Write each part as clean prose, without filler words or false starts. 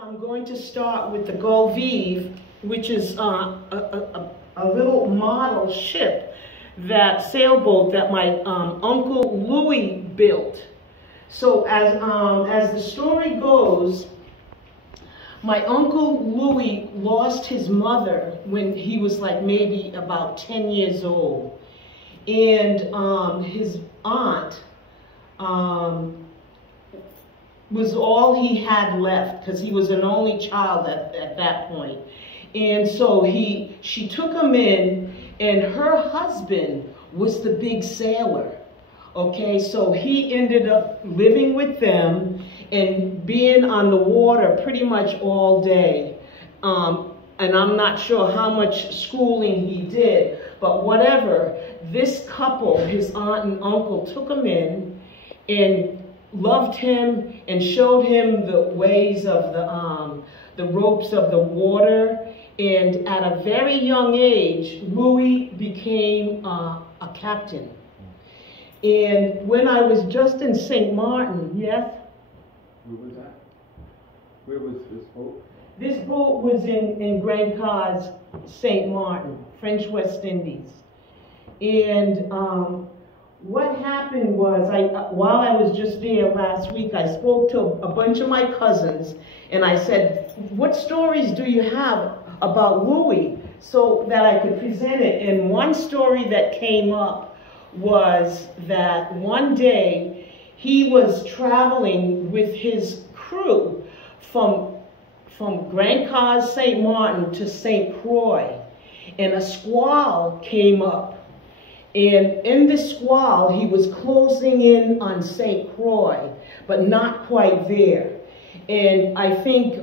I'm going to start with the GulfWeed, which is a little model ship, that sailboat that my Uncle Louis built. So as the story goes, my Uncle Louis lost his mother when he was like maybe about 10 years old. And his aunt was all he had left, because he was an only child at that point. And so she took him in, and her husband was the big sailor. Okay, so he ended up living with them and being on the water pretty much all day. And I'm not sure how much schooling he did, but whatever, this couple, his aunt and uncle, took him in and loved him and showed him the ways of the ropes of the water. And at a very young age, Louis became a captain. And when I was just in St. Martin, yes? Where was that? Where was this boat? This boat was in Grand Cause, St. Martin, French West Indies. And what happened was, while I was just there last week, I spoke to a bunch of my cousins, and I said, what stories do you have about Louis, so that I could present it? And one story that came up was that one day he was traveling with his crew from Grand Cause, St. Martin to St. Croix, and a squall came up. And in the squall, he was closing in on St. Croix, but not quite there. And I think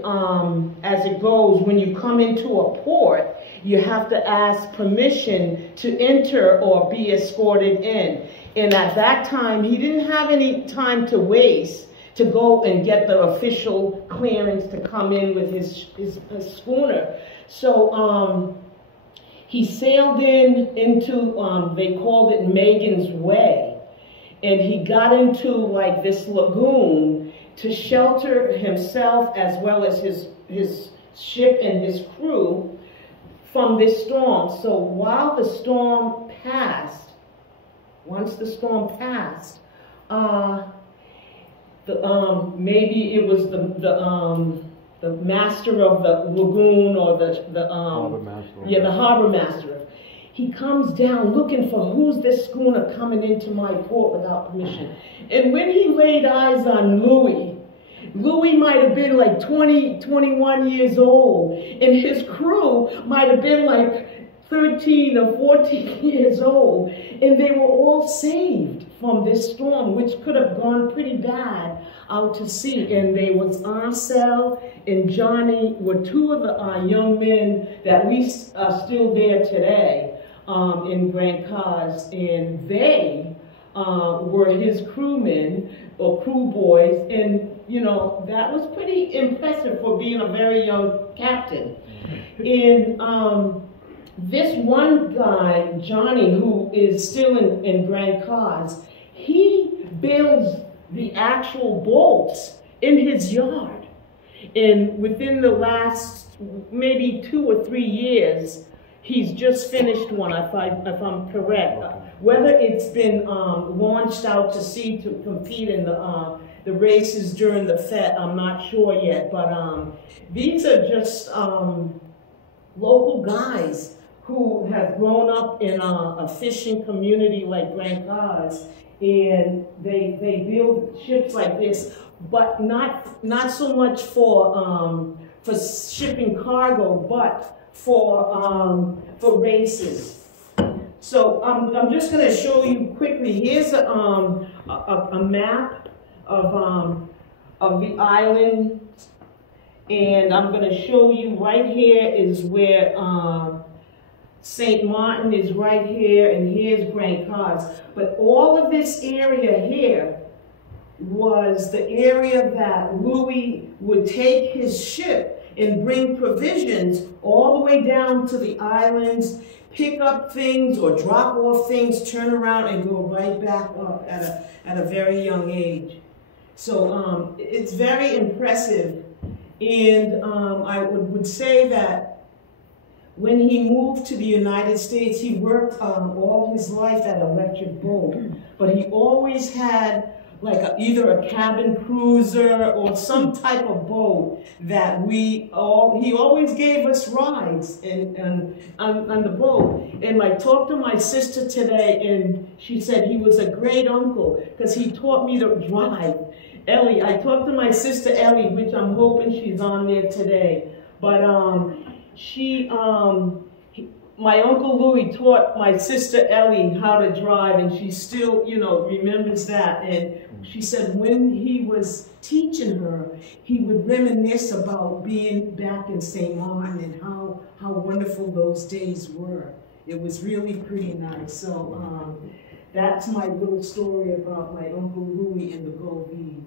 as it goes, when you come into a port, you have to ask permission to enter or be escorted in. And at that time, he didn't have any time to waste to go and get the official clearance to come in with his schooner. So he sailed into, they called it Megan's Way. And he got into like this lagoon to shelter himself as well as his ship and his crew from this storm. So while the storm passed, once the storm passed, maybe it was the master of the lagoon, or the harbor master. Yeah, the harbor master. He comes down looking for who's this schooner coming into my port without permission. And when he laid eyes on Louis might have been like 20, 21 years old, and his crew might have been like 13 or 14 years old, and they were all saved from this storm, which could have gone pretty bad out to sea. And they was Arcel and Johnny were two of the young men that we are still there today in Grand Cause, and they were his crewmen or crew boys, and you know, that was pretty impressive for being a very young captain. And this one guy, Johnny, who is still in Grand Cause, he builds the actual boats in his yard. And within the last maybe 2 or 3 years, he's just finished one, if I'm correct. Whether it's been launched out to sea to compete in the races during the Fete, I'm not sure yet. But these are just local guys who have grown up in a fishing community like Grand Cause, and they build ships like this, but not so much for shipping cargo, but for races. So I'm just going to show you quickly. Here's a map of the island, and I'm going to show you right here is where St. Martin is right here, and here's Grand Cause. But all of this area here was the area that Louis would take his ship and bring provisions all the way down to the islands, pick up things or drop off things, turn around and go right back up at a very young age. So it's very impressive. And I would say that when he moved to the United States, he worked all his life at Electric Boat, but he always had like either a cabin cruiser or some type of boat that he always gave us rides on the boat. And I talked to my sister today, and she said he was a great uncle because he taught me to drive. Ellie, I talked to my sister Ellie, which I'm hoping she's on there today, but my Uncle Louis taught my sister Ellie how to drive, and she still, you know, remembers that. And she said when he was teaching her, he would reminisce about being back in St. Martin and how wonderful those days were. It was really pretty nice. So that's my little story about my Uncle Louis and the GulfWeed.